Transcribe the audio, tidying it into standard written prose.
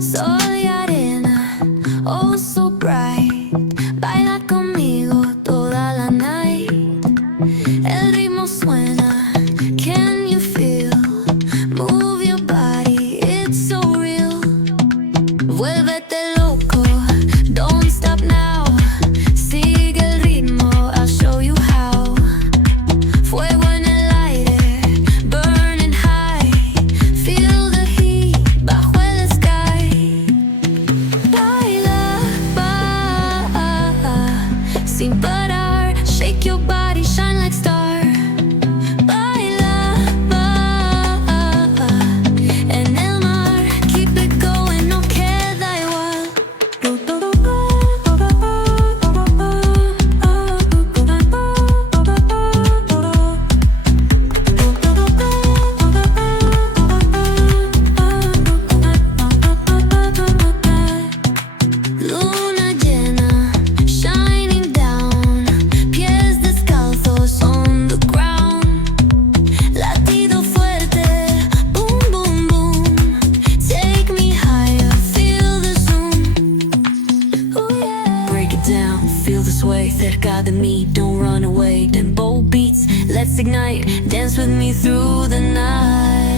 Soy arena, oh so bright. Baila conmigo toda la night. El ritmo suena, can you feel? Move your body, it's so real. Vuélvete loco, don't stop now. Sigue el ritmo, I'll show you how. Fuego en el aire, burning high. Feel the heat bajo el sky. Baila, sin parar. Shake your body, shine like star. Baila, en el mar. Keep it going, no queda igual. Luna llena, shining down. Pies descalzos on the ground. Latido fuerte, boom, boom, boom. Take me higher, feel the zoom. Ooh, yeah. Break it down, feel the sway. Cerca de mí, don't run away. Tempo beats, let's ignite. Dance with me through the night.